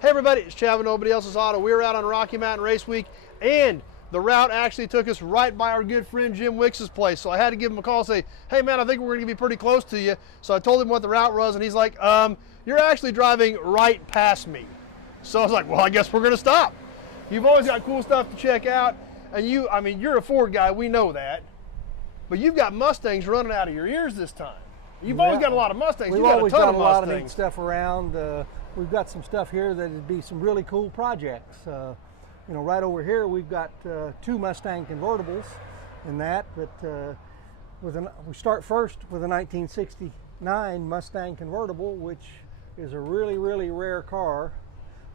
Hey everybody, it's Chav and Nobody Else's Auto. We're out on Rocky Mountain Race Week, and the route actually took us right by our good friend Jim Wicks' place. So I had to give him a call and say, hey man, I think we're gonna be pretty close to you. So I told him what the route was, and he's like, you're actually driving right past me. So I was like, well, I guess we're gonna stop. You've always got cool stuff to check out, and you're a Ford guy, we know that, but you've got Mustangs running out of your ears this time. You've always got a lot of Mustangs. We've always got a lot of neat stuff around. We've got some stuff here that would be some really cool projects. You know, right over here we've got 2 Mustang convertibles in that, but we start first with a 1969 Mustang convertible, which is a really, really rare car.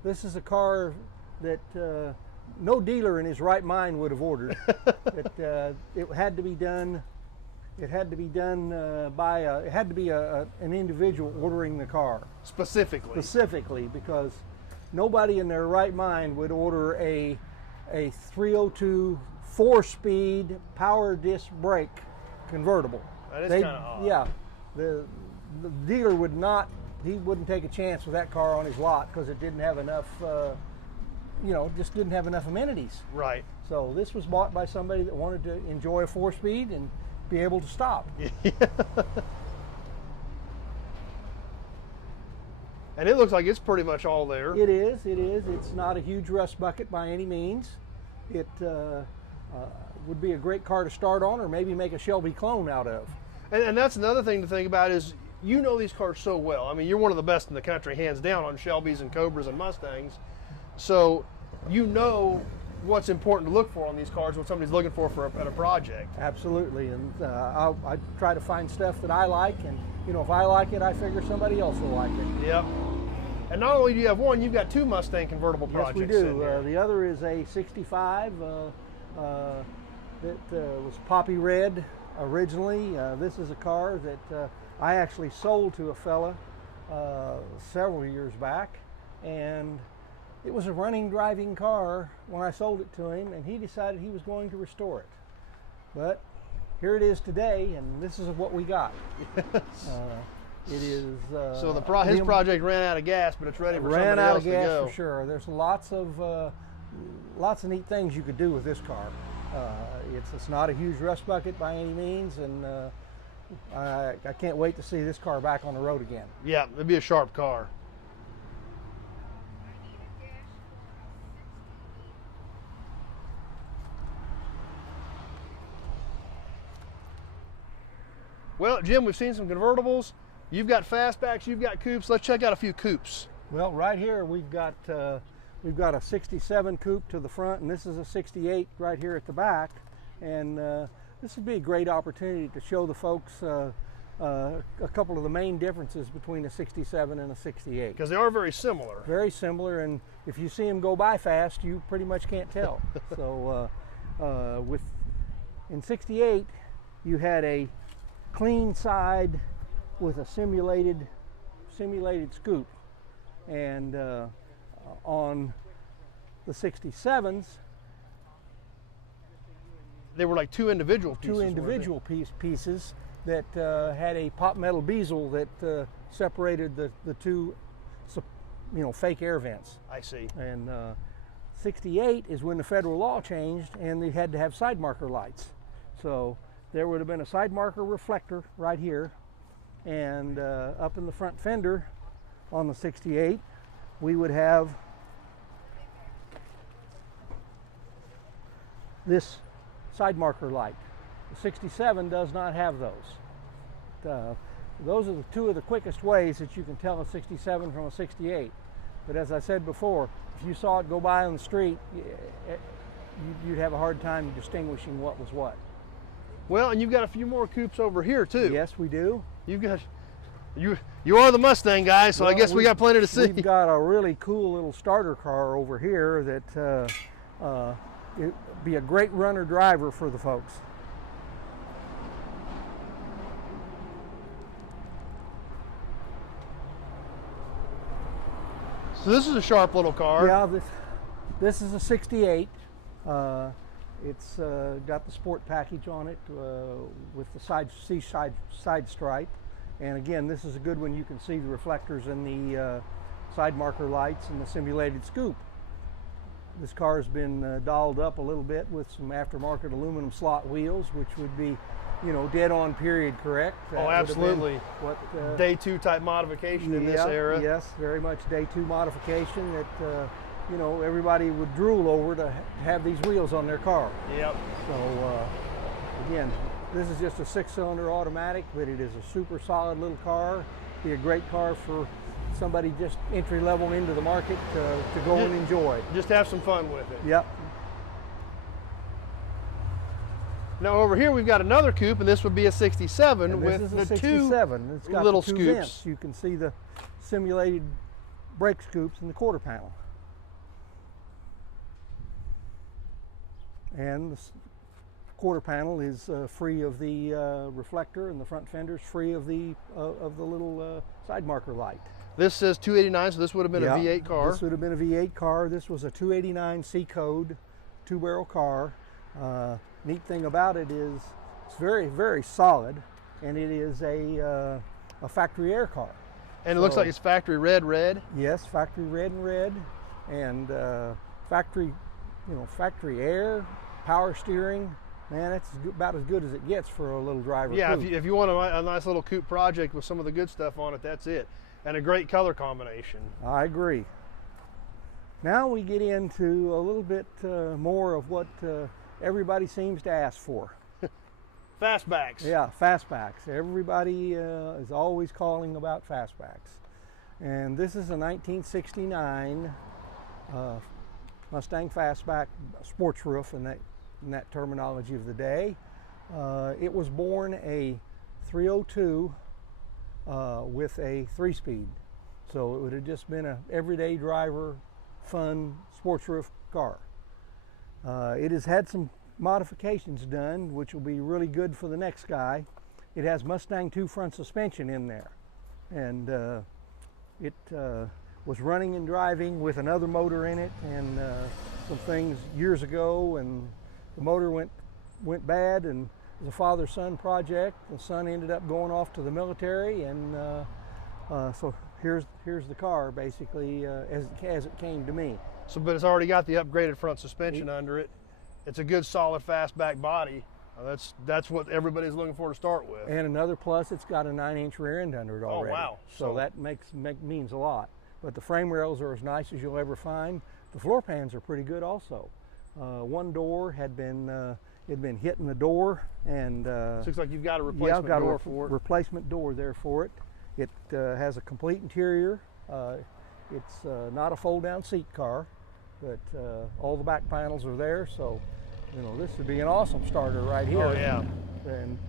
This is a car that no dealer in his right mind would have ordered. It had to be done. It had to be done it had to be an individual ordering the car. Specifically, because nobody in their right mind would order a 302 4-speed power disc brake convertible. That is kind of odd. Yeah, the dealer would not. He wouldn't take a chance with that car on his lot because it didn't have enough. Just didn't have enough amenities. Right. So this was bought by somebody that wanted to enjoy a 4-speed and be able to stop. And it looks like it's pretty much all there. It is. It's not a huge rust bucket by any means. It would be a great car to start on, or maybe make a Shelby clone out of. And that's another thing to think about is, you know these cars so well. I mean, you're one of the best in the country, hands down, on Shelbys and Cobras and Mustangs. So you know what's important to look for on these cars, what somebody's looking for a project. Absolutely, and I try to find stuff that I like, and if I like it, I figure somebody else will like it. Yep. And not only do you have one, you've got 2 Mustang convertible projects. Yes, we do. The other is a 65 that was poppy red originally. This is a car that I actually sold to a fella several years back, and it was a running, driving car when I sold it to him, and he decided he was going to restore it. But here it is today, and this is what we got. It is. So his project ran out of gas, but it's ready for somebody else to go. Ran out of gas for sure. There's lots of neat things you could do with this car. It's not a huge rust bucket by any means, and I can't wait to see this car back on the road again. Yeah, it'd be a sharp car. Well, Jim, we've seen some convertibles. You've got Fastbacks, you've got Coupes. Let's check out a few Coupes. Well, right here we've got a 67 Coupe to the front, and this is a 68 right here at the back. And this would be a great opportunity to show the folks a couple of the main differences between a 67 and a 68. Because they are very similar. Very similar, and if you see them go by fast, you pretty much can't tell. So in 68, you had a clean side with a simulated scoop, and on the 67s they were like 2 individual pieces that had a pot metal bezel that separated the 2 fake air vents. I see. And 68 is when the federal law changed and they had to have side marker lights. So there would have been a side marker reflector right here, and up in the front fender on the 68 we would have this side marker light. The 67 does not have those. Those are the 2 of the quickest ways that you can tell a 67 from a 68. But as I said before, if you saw it go by on the street, you'd have a hard time distinguishing what was what. Well, and you've got a few more Coupes over here too. Yes, we do. You are the Mustang guy, so I guess we got plenty to see. We've got a really cool little starter car over here that it'd be a great runner driver for the folks. So this is a sharp little car. Yeah, this is a 68. It's got the sport package on it with the side stripe. And again, this is a good one. You can see the reflectors in the side marker lights and the simulated scoop. This car has been dolled up a little bit with some aftermarket aluminum slot wheels, which would be, you know, dead on period correct. Oh, absolutely. What day 2 type modification in this era. Yes, very much day 2 modification that you know, everybody would drool over to have these wheels on their car. Yep. So again, this is just a 6-cylinder automatic, but it is a super solid little car. Be a great car for somebody just entry level into the market to go and enjoy. Just have some fun with it. Yep. Now over here we've got another coupe, and this would be a 67 and with this is the a 67. It's got little the 2 scoops. vents. You can see the simulated brake scoops in the quarter panel. And the quarter panel is free of the reflector, and the front fender's free of the little side marker light. This says 289, so this would have been a V8 car. This would have been a V8 car. This was a 289 C-code 2-barrel car. Neat thing about it is it's very, very solid, and it is a factory air car. And it looks like it's factory red. Yes, factory red and red, and factory, you know, factory air, power steering. Man, that's about as good as it gets for a little driver. Yeah, coupe. if you want a nice little coupe project with some of the good stuff on it, that's it. And a great color combination. I agree. Now we get into a little bit more of what everybody seems to ask for. Fastbacks. Yeah, fastbacks. Everybody is always calling about fastbacks. And this is a 1969 Mustang fastback, sports roof in that terminology of the day. It was born a 302 with a 3-speed. So it would have just been an everyday driver, fun sports roof car. It has had some modifications done, which will be really good for the next guy. It has Mustang 2 front suspension in there. And it was running and driving with another motor in it, and some things years ago, and the motor went bad, and it was a father-son project. The son ended up going off to the military, and so here's the car basically as it came to me. So, but it's already got the upgraded front suspension under it. It's a good solid fastback body. That's what everybody's looking for to start with. And another plus, it's got a 9-inch rear end under it already. Oh wow! So that means a lot. But the frame rails are as nice as you'll ever find. The floor pans are pretty good also. One door had been hitting the door, and looks like you've got a replacement door for it. Replacement door there for it. It has a complete interior. It's not a fold-down seat car, but all the back panels are there. So, you know, this would be an awesome starter right here. Oh yeah. And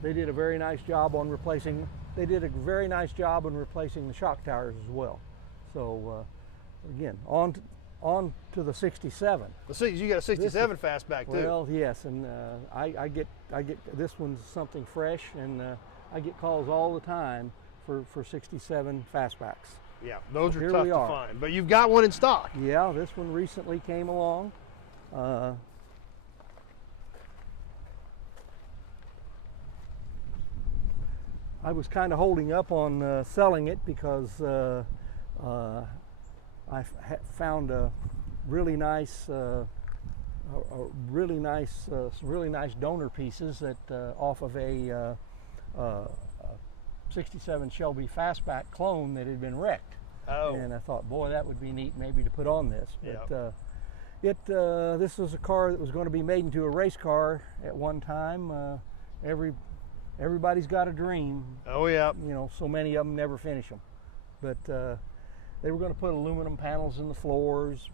they did a very nice job on replacing. They did a very nice job on replacing the shock towers as well. So again, on to the 67. You got a 67 fastback too. Well, yes, and I get this one's something fresh, and I get calls all the time for 67 fastbacks. Yeah, those so are tough to find, but you've got one in stock. Yeah, this one recently came along. I was kind of holding up on selling it because I found a really nice, some really nice donor pieces that off of a 67 Shelby fastback clone that had been wrecked. Oh. And I thought, boy, that would be neat maybe to put on this. But yeah. This was a car that was going to be made into a race car at one time. Everybody's got a dream. Oh yeah. You know, so many of them never finish them. But they were going to put aluminum panels in the floors,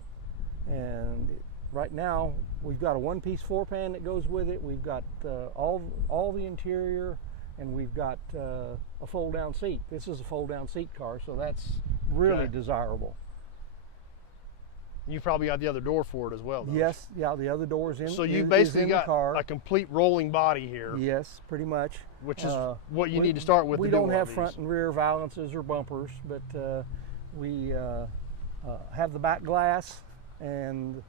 and right now we've got a one-piece floor pan that goes with it. We've got all the interior, and we've got a fold-down seat. This is a fold-down seat car, so that's really desirable. You probably got the other door for it as well, though. Yes, yeah, the other door's in. So you basically got car. a complete rolling body here. Yes, pretty much. Which is what you need to start with. We don't have front and rear valances or bumpers, but we have the back glass and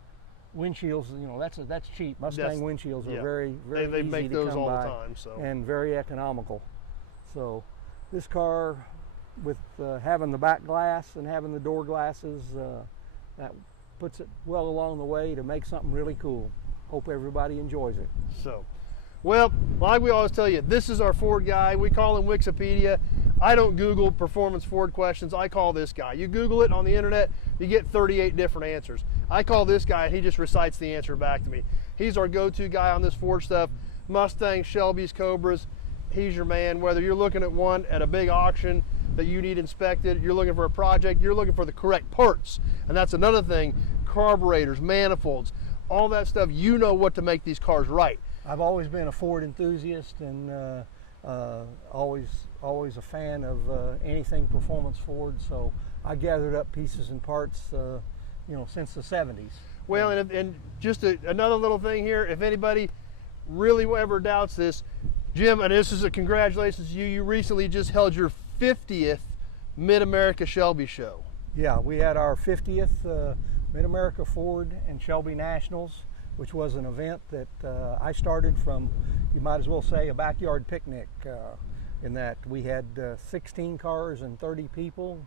windshields. You know, that's cheap. Mustang windshields are very they easy make to those come all by the time, so. And very economical. So this car having the back glass and having the door glasses, that puts it well along the way to make something really cool. Hope everybody enjoys it. So, well, like we always tell you, this is our Ford guy. We call him Wikipedia. I don't Google performance Ford questions. I call this guy. You Google it on the internet, you get 38 different answers. I call this guy and he just recites the answer back to me. He's our go-to guy on this Ford stuff. Mustangs, Shelbys, Cobras. He's your man. Whether you're looking at one at a big auction that you need inspected, you're looking for a project, you're looking for the correct parts. And that's another thing, carburetors, manifolds, all that stuff, you know what to make these cars right. I've always been a Ford enthusiast and always a fan of anything performance Ford, so I gathered up pieces and parts since the 70s. Well, and just another little thing here, if anybody really ever doubts this, Jim, and this is a congratulations to you, you recently just held your 50th Mid-America Shelby show. Yeah, we had our 50th Mid-America Ford and Shelby Nationals, which was an event that I started from, you might as well say, a backyard picnic, in that we had 16 cars and 30 people,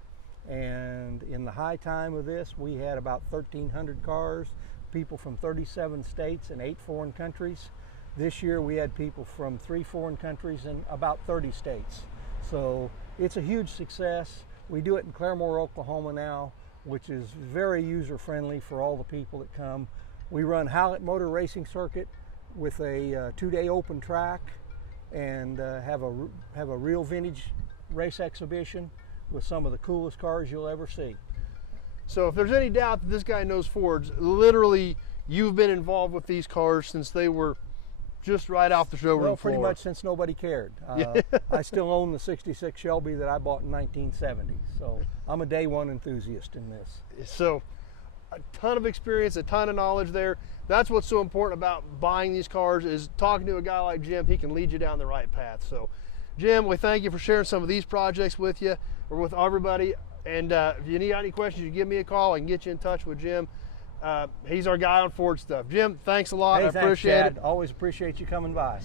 and in the high time of this we had about 1,300 cars, people from 37 states and 8 foreign countries. This year we had people from 3 foreign countries and about 30 states. So it's a huge success. We do it in Claremore, Oklahoma now, which is very user-friendly for all the people that come. We run Howlett Motor Racing Circuit with a 2-day open track and have a real vintage race exhibition with some of the coolest cars you'll ever see. So if there's any doubt that this guy knows Fords, literally you've been involved with these cars since they were just right off the showroom Well, floor. pretty much since nobody cared. I still own the 66 Shelby that I bought in 1970, so I'm a day one enthusiast in this. So a ton of experience, a ton of knowledge there. That's what's so important about buying these cars, is talking to a guy like Jim. He can lead you down the right path. So Jim, we thank you for sharing some of these projects with you, or with everybody. And if you need any questions, you give me a call. I can get you in touch with Jim. He's our guy on Ford stuff. Jim, thanks a lot. Hey, I appreciate thanks, Chad. it. Always appreciate you coming by.